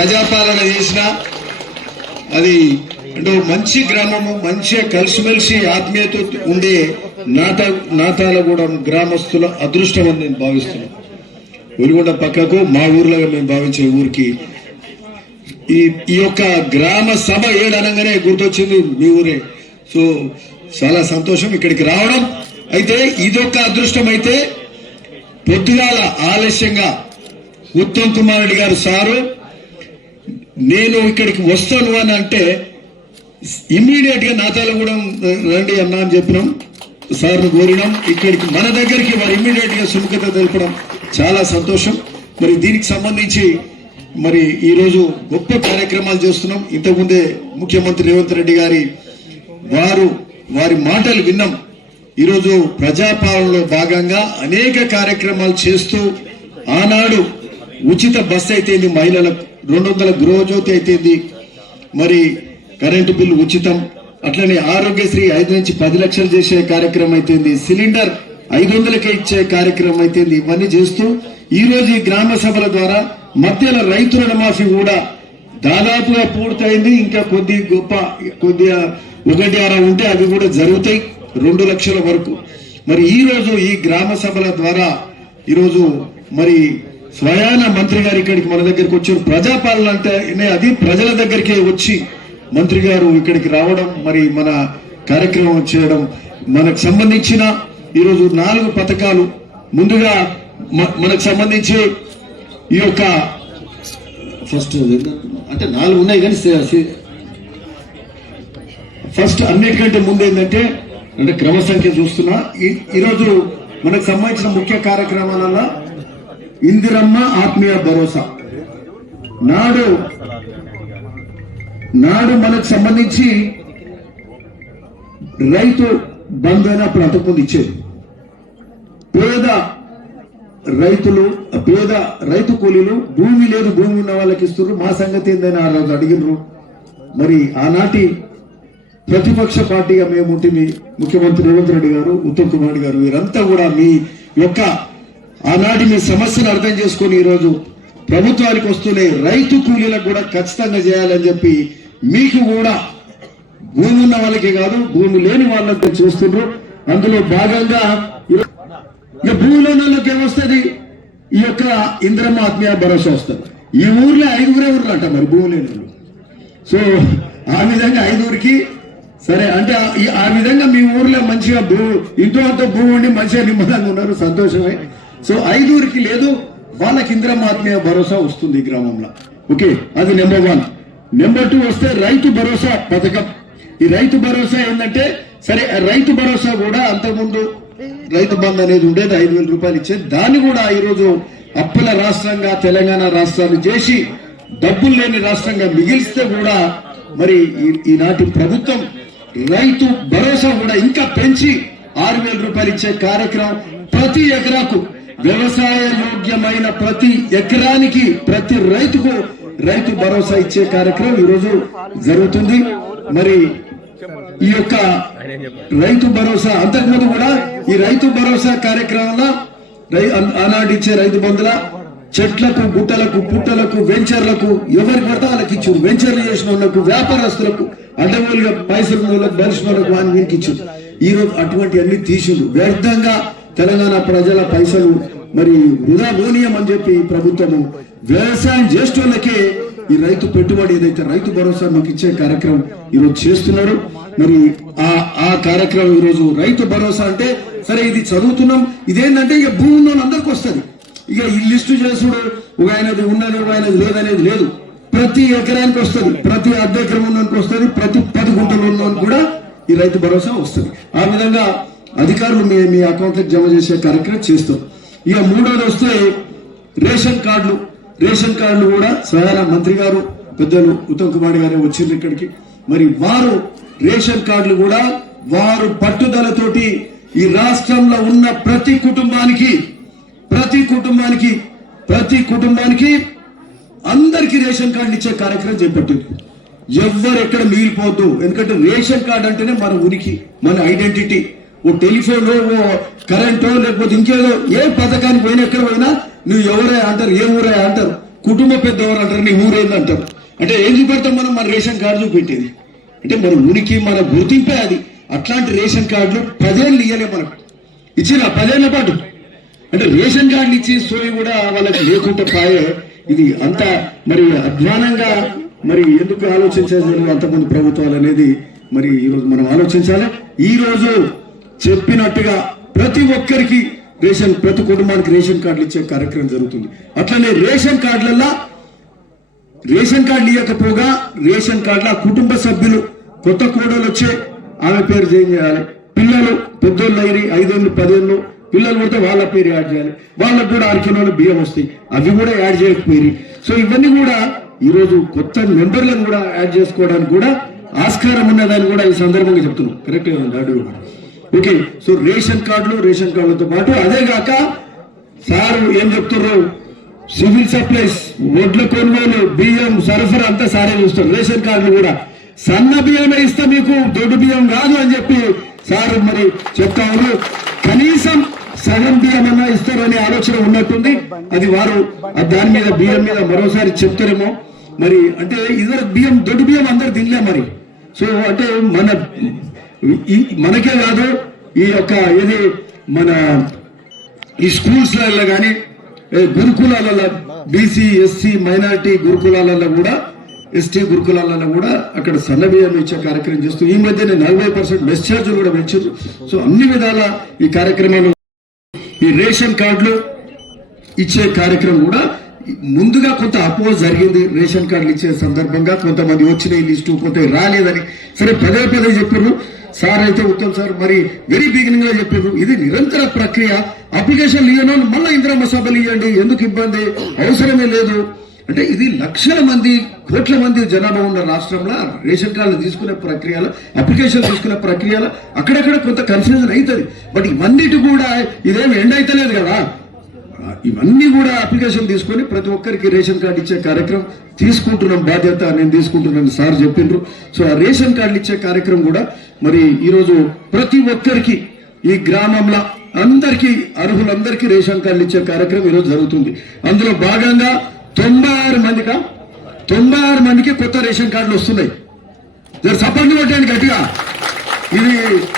ప్రజాపాలన చేసిన అది అంటే మంచి గ్రామము, మంచిగా కలిసిమెలిసి ఆత్మీయత ఉండే నాతాలగూడెం గ్రామస్తుల అదృష్టం అని నేను భావిస్తున్నాను. వెలుగొండ పక్కకు మా ఊర్లాగా మేము భావించే ఊరికి ఈ యొక్క గ్రామ సభ ఏడనగానే గుర్తొచ్చింది మీ ఊరే. సో చాలా సంతోషం ఇక్కడికి రావడం. అయితే ఇదొక అదృష్టం. అయితే పొద్దుగాల ఆలస్యంగా ఉత్తమ్ కుమార్ రెడ్డి గారు సారు నేను ఇక్కడికి వస్తాను అని అంటే ఇమ్మీడియట్ గా నాతాలగూడెం రండి అన్నా అని చెప్పినాం. సార్ను కోరినాం ఇక్కడికి మన దగ్గరికి వారు ఇమ్మీడియట్ గా సుముఖత తెలపడం చాలా సంతోషం. మరి దీనికి సంబంధించి మరి ఈరోజు గొప్ప కార్యక్రమాలు చేస్తున్నాం. ఇంతకుముందే ముఖ్యమంత్రి రేవంత్ రెడ్డి గారి వారి మాటలు విన్నాం. ఈరోజు ప్రజాపాలనలో భాగంగా అనేక కార్యక్రమాలు చేస్తూ ఆనాడు ఉచిత బస్సు అయితేంది, మహిళలకు 200 గృహజ్యోతి అయితేంది, మరి కరెంటు బిల్లు ఉచితం, అట్లనే ఆరోగ్యశ్రీ 5 నుంచి 10 లక్షలు చేసే కార్యక్రమం అయితేంది, సిలిండర్ 500కే ఇచ్చే కార్యక్రమం అయితేంది, ఇవన్నీ చేస్తూ ఈ రోజు ఈ గ్రామ సభల ద్వారా మధ్యలో రైతు రుణమాఫీ కూడా దాదాపుగా పూర్తయింది. ఇంకా కొద్దిగా 1-6 ఉంటే అవి కూడా జరుగుతాయి 2 లక్షల వరకు. మరి ఈ రోజు ఈ గ్రామ సభల ద్వారా ఈరోజు మరి స్వయాన మంత్రి గారు ఇక్కడికి మన దగ్గరికి వచ్చారు. ప్రజాపాలన అంటే అది ప్రజల దగ్గరికి వచ్చి మంత్రి గారు ఇక్కడికి రావడం, మరి మన కార్యక్రమం చేయడం, మనకు సంబంధించిన ఈరోజు 4 పథకాలు ముందుగా మనకు సంబంధించి ఈ యొక్క ఫస్ట్ అంటే 4 ఉన్నాయి కానీ ఫస్ట్ అన్నిటికంటే ముందు ఏంటంటే అంటే క్రమ సంఖ్య చూస్తున్నా. ఈరోజు మనకు సంబంధించిన ముఖ్య కార్యక్రమాలలో ఇందిరమ్మ ఆత్మీయ భరోసా నాడు మనకు సంబంధించి రైతు బంధు అయినా అప్పుడు అంతకుముందు ఇచ్చేది. పేద రైతు కూలీలు భూమి లేదు, భూమి ఉన్న వాళ్ళకి ఇస్తున్నారు. మా సంగతి ఏందని ఆ రోజు అడిగినారు. మరి ఆనాటి ప్రతిపక్ష పార్టీగా మేము ఉంటుంది ముఖ్యమంత్రి రేవంత్ రెడ్డి గారు, ఉత్తమ్ కుమార్ రెడ్డి గారు, వీరంతా కూడా మీ యొక్క ఆనాటి మీ సమస్యను అర్థం చేసుకుని ఈరోజు ప్రభుత్వానికి వస్తూనే రైతు కూలీలకు కూడా ఖచ్చితంగా చేయాలని చెప్పి మీకు కూడా భూమి ఉన్న వాళ్ళకే కాదు భూమి లేని వాళ్ళకి చూస్తున్నారు. అందులో భాగంగా ఇక భూమిలో వాళ్ళకి ఏమొస్తుంది, ఈ యొక్క ఇందిరమ్మ ఆత్మీయ భరోసా వస్తుంది. ఈ ఊర్లో 5 ఊర్లంట మరి భూమి లేని వాళ్ళు. సో ఆ విధంగా 5 సరే అంటే ఆ విధంగా మీ ఊర్లో మంచిగా ఇంట్లో అంతా భూమి ఉండి మంచిగా నిమ్మలంగా ఉన్నారు, సంతోషమే. సో 5 లేదు, వాళ్ళకి ఇందిరమ్మ ఆత్మీయ భరోసా వస్తుంది ఈ గ్రామంలో. ఓకే, అది నెంబర్ 1. నెంబర్ 2 వస్తే రైతు భరోసా పథకం. ఈ రైతు భరోసా ఏంటంటే సరే రైతు భరోసా కూడా అంతకుముందు రైతు బంధు అనేది ఉండేది, 5,000 రూపాయలు ఇచ్చేది. దాన్ని కూడా ఈరోజు అప్పుల రాష్ట్రంగా తెలంగాణ రాష్ట్రాన్ని చేసి డబ్బులు లేని రాష్ట్రంగా మిగిలిస్తే కూడా మరి ఈనాటి ప్రభుత్వం రైతు భరోసా కూడా ఇంకా పెంచి 6,000 రూపాయలు ఇచ్చే కార్యక్రమం. ప్రతి ఎకరాకు వ్యవసాయ యోగ్యమైన ప్రతి ఎకరానికి ప్రతి రైతుకు రైతు భరోసా ఇచ్చే కార్యక్రమం ఈరోజు జరుగుతుంది. మరి ఈ యొక్క రైతు భరోసా అంతకుముందు కూడా ఈ రైతు భరోసా కార్యక్రమంలో ఆనాడు ఇచ్చే రైతు బంధుల చెట్లకు, గుట్టలకు, పుట్టలకు, వెంచర్లకు ఎవరికి పడితే వాళ్ళకి ఇచ్చారు. వెంచర్లు చేసిన వాళ్ళకు, వ్యాపారస్తులకు, అడ్డగోలుగా పైసలు వాళ్ళకి బలిసిన వాళ్ళకు అని వీరికి ఇచ్చారు. ఈ రోజు అటువంటి అన్ని తీసిండు. వ్యర్థంగా తెలంగాణ ప్రజల పైసలు మరి వృధా పోనీయం అని చెప్పి ప్రభుత్వము వ్యవసాయం చేసేటోళ్ళకే ఈ రైతు పెట్టుబడి ఏదైతే రైతు భరోసా మీకు ఇచ్చే కార్యక్రమం ఈరోజు చేస్తున్నారు. మరి ఆ కార్యక్రమం ఈరోజు రైతు భరోసా అంటే సరే ఇది చదువుతున్నాం, ఇదేంటంటే ఇక భూమి ఉన్న అందరికి వస్తుంది. ఇక ఈ లిస్టు చేసుడు ఒక ఆయనది ఉన్నది ఒక ఆయనది లేదనేది లేదు. ప్రతి ఎకరానికి వస్తుంది, ప్రతి అర్ధ ఎకరం ఉన్నకి వస్తుంది, ప్రతి 10 గుంటలు ఉన్నకి కూడా ఈ రైతు భరోసా వస్తుంది. ఆ విధంగా అధికారులు మీ అకౌంట్లకు జమ చేసే కార్యక్రమం చేస్తాం. ఇక 3వది వస్తే రేషన్ కార్డులు కూడా స్వయాన మంత్రి గారు పెద్దలు ఉత్తమ్ కుమార్ గారు వచ్చిండ్రు ఇక్కడికి. మరి వారు రేషన్ కార్డులు కూడా వారు పట్టుదలతోటి ఈ రాష్ట్రంలో ఉన్న ప్రతి కుటుంబానికి అందరికి రేషన్ కార్డులు ఇచ్చే కార్యక్రమం చేపట్టింది. ఎవ్వరు ఎక్కడ మిగిలిపోద్దు. ఎందుకంటే రేషన్ కార్డు అంటేనే మన ఉనికి, మన ఐడెంటిటీ. ఓ టెలిఫోన్, ఓ కరెంటో, లేకపోతే ఇంకేదో ఏ పథకానికి పోయినా ఎక్కడ పోయినా నువ్వు ఎవరే అంటారు, ఏ ఊరే అంటారు. కుటుంబ పెద్దవారు అంటారు, నీ ఊరేంది అంటారు. అంటే ఏం చూపెడతాం మనం? మన రేషన్ కార్డు చూపెట్టేది అంటే మన ఊరికి మన గుర్తింపే అది. అట్లాంటి రేషన్ కార్డులు 10 ఏళ్ళు ఇయ్యలే మనకు, ఇచ్చిన 10 ఏళ్ల పాటు. అంటే రేషన్ కార్డులు ఇచ్చి సోయి కూడా వాళ్ళకి లేకుండా పాయే. ఇది అంత మరి అధ్వానంగా మరి ఎందుకు ఆలోచించాలి అంతమంది ప్రభుత్వాలు అనేది మరి ఈరోజు మనం ఆలోచించాలి. ఈ రోజు చెప్పినట్టుగా ప్రతి ఒక్కరికి ప్రతి కుటుంబానికి రేషన్ కార్డులు ఇచ్చే కార్యక్రమం జరుగుతుంది. అట్లనే రేషన్ కార్డులలో రేషన్ కార్డులు ఇవ్వకపోగా రేషన్ కార్డుల కుటుంబ సభ్యులు కొత్త కోడలు వచ్చే ఆమె పేరు చేంజ్ చేయాలి. పిల్లలు పెద్దోళ్ళు అయ్యి 5 ఏళ్ళు 10 ఏళ్ళు పిల్లలు పడితే వాళ్ళ పేరు యాడ్ చేయాలి. వాళ్ళకు కూడా 6 కిలోలు బియ్యం వస్తాయి, అవి కూడా యాడ్ చేయకపోయి. సో ఇవన్నీ కూడా ఈరోజు కొత్త మెంబర్లను కూడా యాడ్ చేసుకోవడానికి కూడా ఆస్కారం ఉన్నదని కూడా ఈ సందర్భంగా చెప్తున్నాం. Correct okay. సో రేషన్ కార్డులతో పాటు అదే కాక సార్ ఏం చెప్తున్నారు, సివిల్ సప్లైస్, వడ్ల కొనుగోలు, బియ్యం సరఫరా అంతా సారే చూస్తారు. రేషన్ కార్డులు కూడా సన్న బియ్యమే ఇస్తా మీకు, దొడ్డు బియ్యం కాదు అని చెప్పి సార్ మరి చెప్తా ఉన్నారు. కనీసం సగం బియ్యం అన్నా ఇస్తారనే ఆలోచన ఉన్నట్టుంది. అది వారు దాని మీద బియ్యం మీద మరోసారి చెప్తారేమో మరి. అంటే ఇద్దరు బియ్యం దొడ్డు బియ్యం అందరు తినలే మరి. సో అంటే మనకే కాదు ఈ యొక్క ఏది మన ఈ స్కూల్స్లలో కానీ గురుకులాలలో బీసీ ఎస్సీ మైనారిటీ గురుకులాలలో కూడా ఎస్టీ గురుకులాలలో కూడా అక్కడ సన్న బియ్యం ఇచ్చే కార్యక్రమం చేస్తూ ఈ మధ్యనే 40% మెస్ ఛార్జీలు కూడా పెంచారు. సో అన్ని విధాల ఈ కార్యక్రమాలు ఈ రేషన్ కార్డులు ఇచ్చే కార్యక్రమం కూడా ముందుగా కొంత అపోజ్ జరిగింది. రేషన్ కార్డులు ఇచ్చే సందర్భంగా కొంతమంది వచ్చిన లిస్టు కొంత రాలేదని సరే పదే చెప్పారు. సార్ అయితే ఉత్తమ్ సార్ మరి వెరీ బిగినింగ్ లో చెప్పారు, ఇది నిరంతర ప్రక్రియ. అప్లికేషన్లు ఇవ్వను మళ్ళీ ఇందిరమ్మ సభలు ఇవ్వండి, ఎందుకు ఇబ్బంది, అవసరమే లేదు. అంటే ఇది లక్షల మంది కోట్ల మంది జనాభా ఉన్న రాష్ట్రంలో రేషన్ కార్డులు తీసుకునే ప్రక్రియలో అప్లికేషన్ తీసుకునే ప్రక్రియలో అక్కడక్కడ కొంత కన్ఫ్యూజన్ అవుతుంది. బట్ ఇవన్నిటి కూడా ఇదేమి ఎండ్ అయితలేదు కదా, ఇవన్నీ కూడా అప్లికేషన్ తీసుకొని ప్రతి ఒక్కరికి రేషన్ కార్డు ఇచ్చే కార్యక్రమం తీసుకుంటున్నాం, బాధ్యత నేను తీసుకుంటున్నాను సార్ చెప్పిండ్రు. సో ఆ రేషన్ కార్డులు ఇచ్చే కార్యక్రమం కూడా మరి ఈరోజు ప్రతి ఒక్కరికి ఈ గ్రామంలో అందరికీ అర్హులందరికీ రేషన్ కార్డులు ఇచ్చే కార్యక్రమం ఈరోజు జరుగుతుంది. అందులో భాగంగా 96 మందికి కొత్త రేషన్ కార్డులు వస్తున్నాయి. సపోర్ట్ కొట్టండి గట్టిగా. ఇది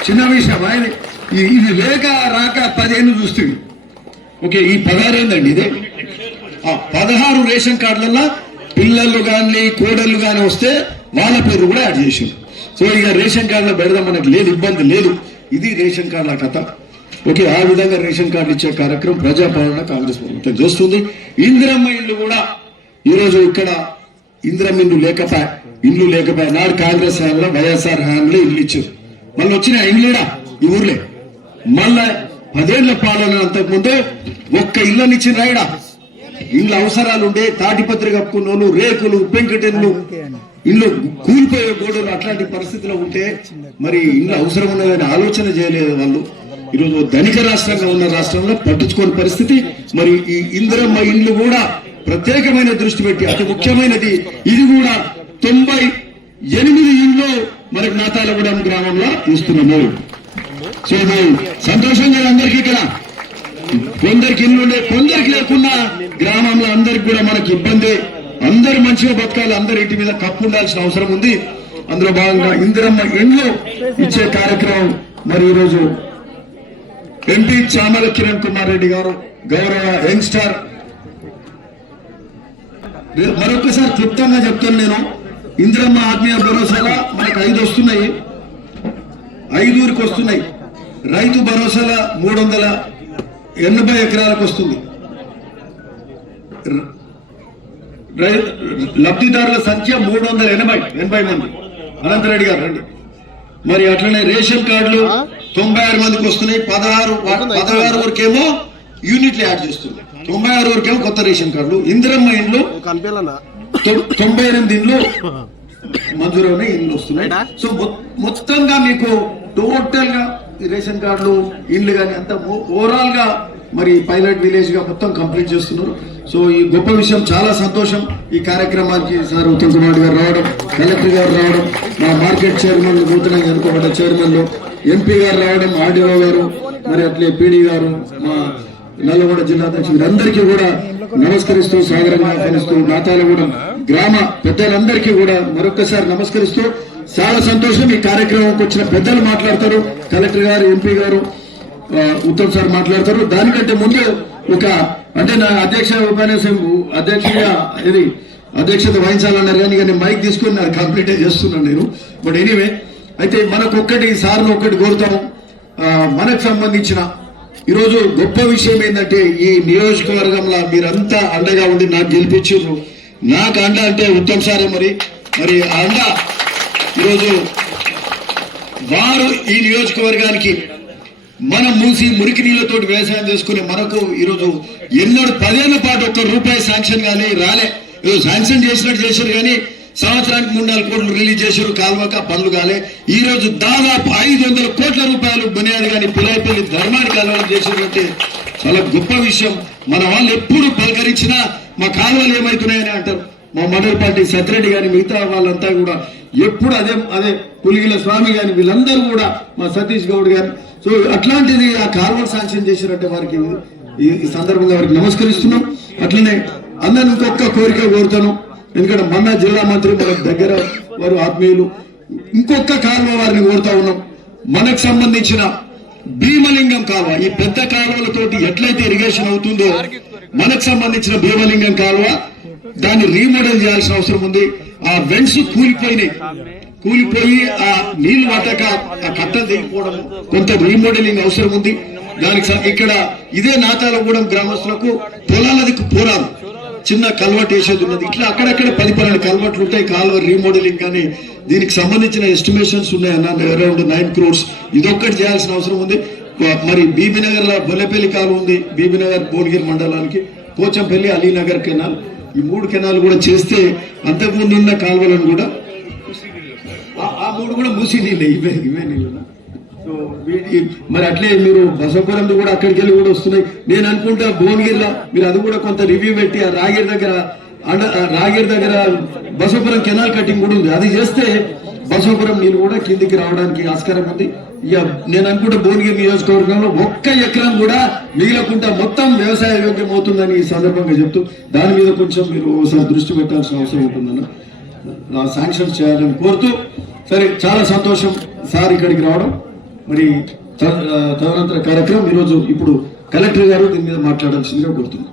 చిన్న విషయం, ఆయన ఇది లేక రాక 10 ఏళ్ళు చూస్తుంది. ఓకే, ఈ 16 ఏందండి ఇదే 16 రేషన్ కార్డులలో పిల్లలు కానీ కోడళ్ళు కానీ వస్తే వాళ్ళ పేరు కూడా యాడ్ చేసింది. సో ఇక రేషన్ కార్డులో పెడదాం మనకు లేదు, ఇబ్బంది లేదు. ఇది రేషన్ కార్డుల కథ. ఓకే, ఆ విధంగా రేషన్ కార్డులు ఇచ్చే కార్యక్రమం ప్రజాపాలన కాంగ్రెస్ ప్రభుత్వం చేస్తుంది. ఇందిరమ్మ ఇల్లు కూడా ఈరోజు ఇక్కడ ఇందిరమ్మ ఇల్లు లేకపోయా నాడు కాంగ్రెస్ హయాంలో వైఎస్ఆర్ హయాంలో ఇల్లు ఇచ్చారు. మళ్ళీ వచ్చిన ఇల్లుడా ఈ ఊర్లే మళ్ళా 10 ఏళ్ల పాలన అంతకుముందు ఒక్క ఇళ్ళని ఇచ్చిన రాయడా. ఇళ్ళ అవసరాలు ఉండే తాటిపత్రి కప్పుకున్నోళ్ళు, రేకులు, పెంకటెన్లు, ఇల్లు కూలిపోయే గోడలు అట్లాంటి పరిస్థితిలో ఉంటే మరి ఇల్లు అవసరం ఉన్నదని ఆలోచన చేయలేదు వాళ్ళు. ఈరోజు ధనిక రాష్ట్రంగా ఉన్న రాష్ట్రంలో పట్టించుకోని పరిస్థితి. మరి ఈ ఇందిరమ్మ ఇల్లు కూడా ప్రత్యేకమైన దృష్టి పెట్టి అతి ముఖ్యమైనది ఇది కూడా 98 ఇళ్ళు మరి నాతాలగూడెం గ్రామంలో ఇస్తున్నాము. సో సంతోషంగా అందరికీ ఇక్కడ కొందరికి ఇల్లు ఉండే కొందరికి లేకున్నా గ్రామంలో అందరికి కూడా మనకి ఇబ్బంది. అందరు మంచిగా బతకాలి, అందరి ఇంటి మీద కప్పు ఉండాల్సిన అవసరం ఉంది. అందులో భాగంగా ఇందిరమ్మ ఇల్లు ఇచ్చే కార్యక్రమం మరి ఈరోజు ఎంపీ చామల కిరణ్ కుమార్ రెడ్డి గారు గౌరవ యంగ్స్టార్. మరొకసారి క్లుప్తంగా చెప్తాను నేను, ఇందిరమ్మ ఆత్మీయ భరోసాలో మనకు 5 వస్తున్నాయి, 5 ఊరికి వస్తున్నాయి. రైతు భరోసాల 380 ఎకరాలకు వస్తుంది. లబ్ధిదారుల సంఖ్య 380 మంది. అనంతరెడ్డి గారు రండి. మరి అట్లనే రేషన్ కార్డులు 96 మందికి వస్తున్నాయి. 16 వరకేమో యూనిట్లు యాడ్ చేస్తుంది, 96 వరకేమో కొత్త రేషన్ కార్డులు. ఇందిరమ్మ ఇండ్లు 98 ఇండ్లు మంజూరైన ఇండ్లు వస్తున్నాయి. సో మొత్తంగా మీకు టోటల్ గా రేషన్ కార్డులు ఇండ్లు కానీ అంత ఓవరాల్ గా మరి పైలట్ విలేజ్ గా మొత్తం కంప్లీట్ చేస్తున్నారు. సో ఈ గొప్ప విషయం, చాలా సంతోషం. ఈ కార్యక్రమానికి సార్ ఉత్తమ్ కుమార్ గారు రావడం, కలెక్టర్ గారు రావడం, మా మార్కెట్ చైర్మన్ నూతనంగా ఎన్నుకోబడ్డ చైర్మన్లు, ఎంపీ గారు రావడం, ఆర్డీఓ గారు, మరి అట్లే పీడీ గారు, మా నల్లగొండ జిల్లా అధ్యక్షుడు వీరందరికీ కూడా నమస్కరిస్తూ సాగరంగా ఆహ్వానిస్తూ నాతాలగూడెం గ్రామ పెద్దలందరికీ కూడా మరొకసారి నమస్కరిస్తూ చాలా సంతోషం. ఈ కార్యక్రమంకి వచ్చిన పెద్దలు మాట్లాడతారు, కలెక్టర్ గారు, ఎంపీ గారు, ఉత్తమ్ సార్ మాట్లాడతారు. దానికంటే ముందు అంటే నా ఉపన్యాసం అధ్యక్షత వహించాలన్నారు కానీ నేను మైక్ తీసుకుని నాకు కంప్లీట్ చేస్తున్నాను నేను. బట్ ఎనీవే, అయితే మనకొక్కటి సార్లు ఒక్కటి కోరుతాము. మనకు సంబంధించిన ఈరోజు గొప్ప విషయం ఏంటంటే ఈ నియోజకవర్గంలో మీరంతా అండగా ఉండి నాకు గెలిపించారు. నాకు అండ అంటే ఉత్తమ్ సారే. మరి అండ ఈరోజు వారు ఈ నియోజకవర్గానికి మనం మూసి మురికి నీళ్లతో వ్యవసాయం చేసుకుని మనకు ఈరోజు ఎన్నడూ 10 ఏళ్ల పాటు ఒక్క రూపాయి శాంక్షన్ కానీ రాలే. శాంక్షన్ చేసినట్టు చేశారు కానీ సంవత్సరానికి 3-4 కోట్లు రిలీజ్ చేశారు, కాలువక పనులు కాలే. ఈ రోజు దాదాపు 500 కోట్ల రూపాయలు బునియాది కానీ పిలాయిపల్లి ధర్మానికి అలవాటు చేసినట్టే చాలా గొప్ప విషయం. మన వాళ్ళు ఎప్పుడు పలకరించినా మా కాలువలు ఏమవుతున్నాయని అంటారు. మా మండల పార్టీ సత్యరెడ్డి గాని మిగతా వాళ్ళంతా కూడా ఎప్పుడు అదే పులిగిల స్వామి గాని వీళ్ళందరూ కూడా మా సతీష్ గౌడ్ గారు. సో అట్లాంటిది ఆ కాలువలు శాంక్షన్ చేశారంటే వారికి ఈ సందర్భంగా వారికి నమస్కరిస్తున్నాం. అట్లనే అందరిని ఇంకొక కోరిక కోరుతాను, ఎందుకంటే మన జిల్లా మంత్రి మన దగ్గర వారు ఆత్మీయులు. ఇంకొక కాలువ వారిని కోరుతా ఉన్నాం. మనకు సంబంధించిన భీమలింగం కాలువ, ఈ పెద్ద కాలువలతోటి ఎట్లయితే ఇరిగేషన్ అవుతుందో మనకు సంబంధించిన భీమలింగం కాలువ దాన్ని రీమోడల్ చేయాల్సిన అవసరం ఉంది. ఆ వెంట్స్ కూలిపోయి ఆ నీళ్లు పట్టక ఆ కట్టలు దిగిపోవడం, కొంత రీమోడలింగ్ అవసరం ఉంది. దానికి ఇక్కడ ఇదే నాతాలగూడెం గ్రామస్తులకు పొలాలది పోరాదు చిన్న కల్వర్ట్ వేసేది ఉన్నది. ఇట్లా అక్కడక్కడ 10-12 కల్వర్ట్లు ఉంటాయి. కాలువ రీమోడలింగ్ కానీ దీనికి సంబంధించిన ఎస్టిమేషన్స్ ఉన్నాయన్న అరౌండ్ 9 crores. ఇదొక్కటి చేయాల్సిన అవసరం ఉంది. మరి బీబీనగర్ లో బొల్లపల్లి కాలువ ఉంది, బీబీనగర్ భువనగిరి మండలానికి, పోచంపల్లి, అలీనగర్ కెనాల్, ఈ 3 కెనాల్ కూడా చేస్తే అంతకుముందు ఉన్న కాలువలను కూడా ఆ 3 కూడా మూసి నీళ్ళే, ఇవే నీళ్ళు. సో మరి అట్లే మీరు బసవపురం కూడా అక్కడికి వెళ్ళి కూడా వస్తున్నాయి. నేను అనుకుంటా భువనగిరిలో మీరు అది కూడా కొంత రివ్యూ పెట్టి ఆ రాగిరి దగ్గర బసవపురం కెనాల్ కటింగ్ కూడా ఉంది. అది చేస్తే బసవపురం నీళ్ళు కూడా కిందికి రావడానికి ఆస్కారం ఉంది. ఇక నేను అనుకుంటా భువనగిరి నియోజకవర్గంలో 1 ఎకరం కూడా మిగిలకుండా మొత్తం వ్యవసాయ యోగ్యం అవుతుందని ఈ సందర్భంగా చెప్తూ దాని మీద కొంచెం మీరు ఒకసారి దృష్టి పెట్టాల్సిన అవసరం ఉంటుందన్న శాంక్షన్ చేయాలని కోరుతూ, సరే చాలా సంతోషం సార్ ఇక్కడికి రావడం. మరి తదనంతర కార్యక్రమం ఇప్పుడు కలెక్టర్ గారు దీని మీద మాట్లాడాల్సిందిగా కోరుతున్నాం.